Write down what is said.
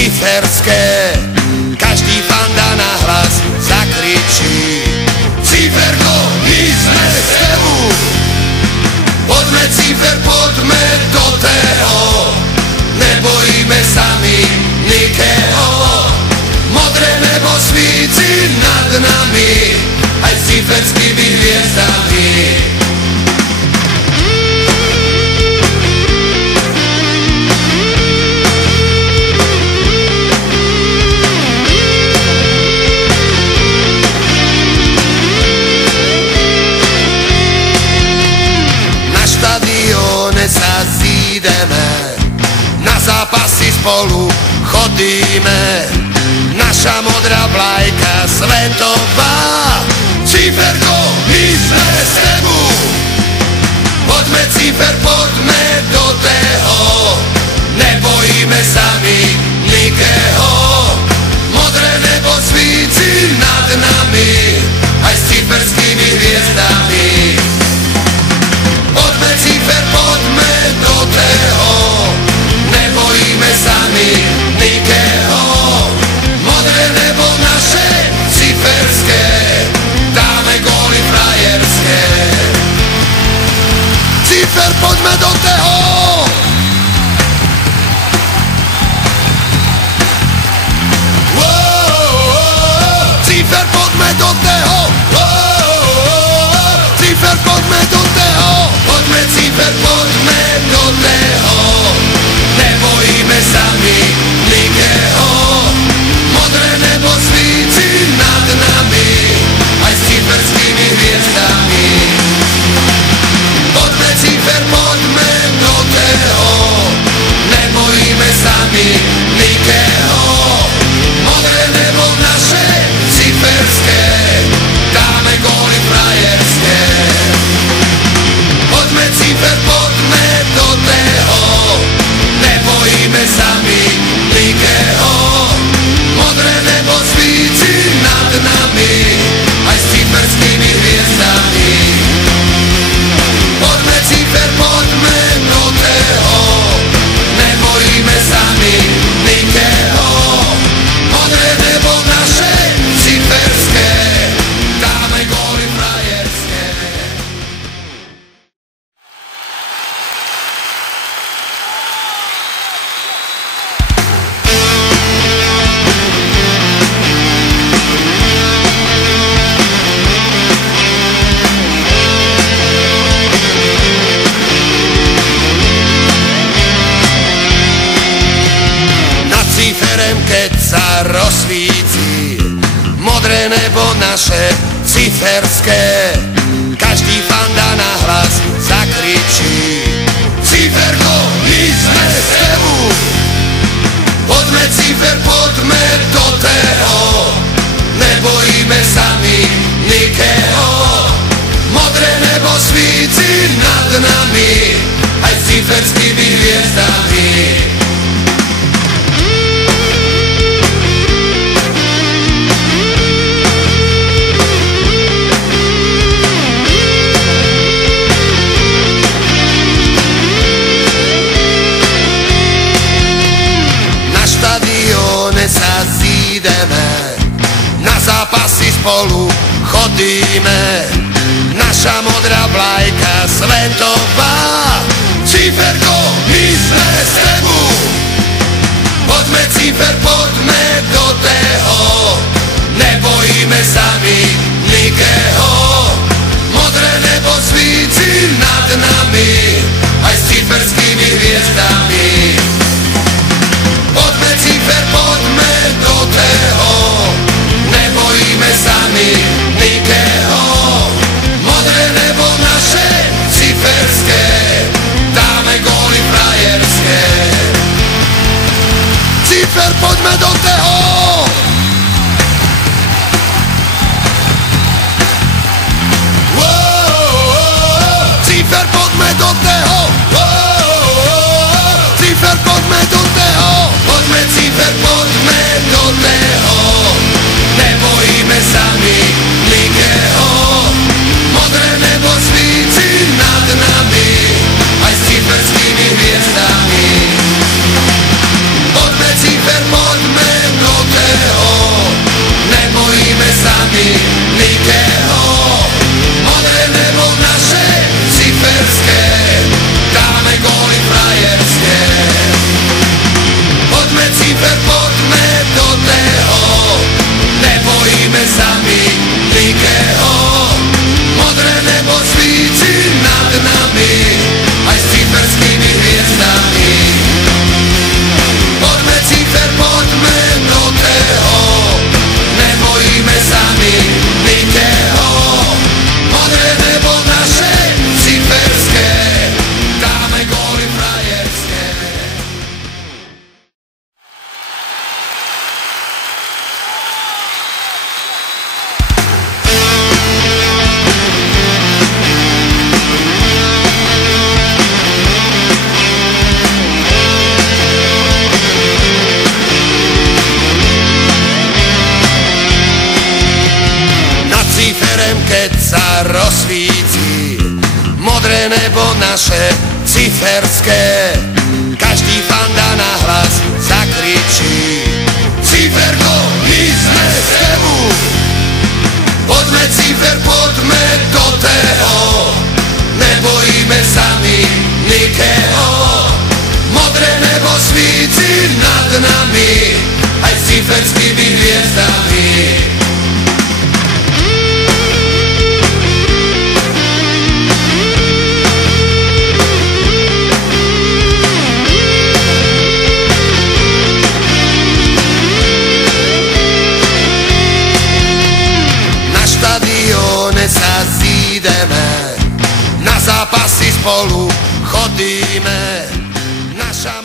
ciferské, každý fanda na hlas zakričí: Ciferko, my sme z tebu. Poďme cifer, poďme do tého, nebojíme sami nikého. Modré nebo svíci nad nami, aj s ciferskými hviezdami. Na štadióne sa zídeme, na zápasy spolu chodíme. Naša modrá vlajka svetová, ciferko, my sme z tebu. Poďme cifer, poďme do tého, nebojíme sami nikého. Modré nebo svíci nad nami, aj s ciferskými hviezdami. Poďme cifer, poďme do tého, nebojíme sami nikého. Modré nebo naše ciferské, dáme góly frajerské. Cifer, poďme do toho. Cifer, poďme do toho. Cifer, poďme do toho. Poďme cifer, poďme do toho, nebojíme sami nikého. Modré nebo svíci nad nami, aj s ciferskými hviezdami. Poďme cifer, poďme do toho, nebojíme sami nikého. Modré nebo naše ciferské, dáme góly frajerské. Poďme cifer, poďme do toho, nebojíme sami nikého. Modré nebo svíci nad nami, aj s ciferskými hviezdami. Poďme cifer, poďme do toho, nebojíme sami nikého. Modré nebo naše ciferské, dáme góly frajerské. Keď sa rozsvíci modré nebo naše ciferské, každý fanda na hlas zakričí: Ciferko, my sme z tebu. Poďme cifer, poďme do toho, nebojíme sami nikého. Modré nebo svíci nad nami, aj s ciferskými hviezdami. Sa zídeme, na zápasy spolu chodíme. Naša modrá vlajka svetová, ciferko, my sme z tebu. Poďme cifer, poďme do toho, nebojíme sami nikého. Modré nebo svíci nad nami, aj s ciferskými hviezdami. Poďme cifer, poďme do toho, nebojíme sami nikého. Modré nebo naše ciferské, dáme góly frajerské. Cifer, poďme do toho. Cifer, poďme do toho. Cifer, poďme do toho. Poďme cifer, poďme do toho, nebojíme sami nikého. Modré nebo svíci nad nami, aj s ciferskými hviezdami. Poďme cifer, poďme nami nikého. Modré nebo naše ciferské, dáme góly frajerské. Poďme cifer, poďme do tého, nebojíme sami nikého. Modré nebo svíti nad nami, aj s ciferskými hviezdami. Poďme cifer, poďme do tého, nebojíme sami nikého. Modré nebo naše ciferské, dáme góly frajerské. Keď sa rozsvíti modré nebo naše ciferské, každý fanda na hlas zakričí: Ciferko, my sme z tebu. Poďme cifer, poďme do tého, nebojíme sami nikého. Modré nebo svíti nad nami, aj s ciferskými hviezdami. Sa zídeme, na zápasy spolu chodíme, naša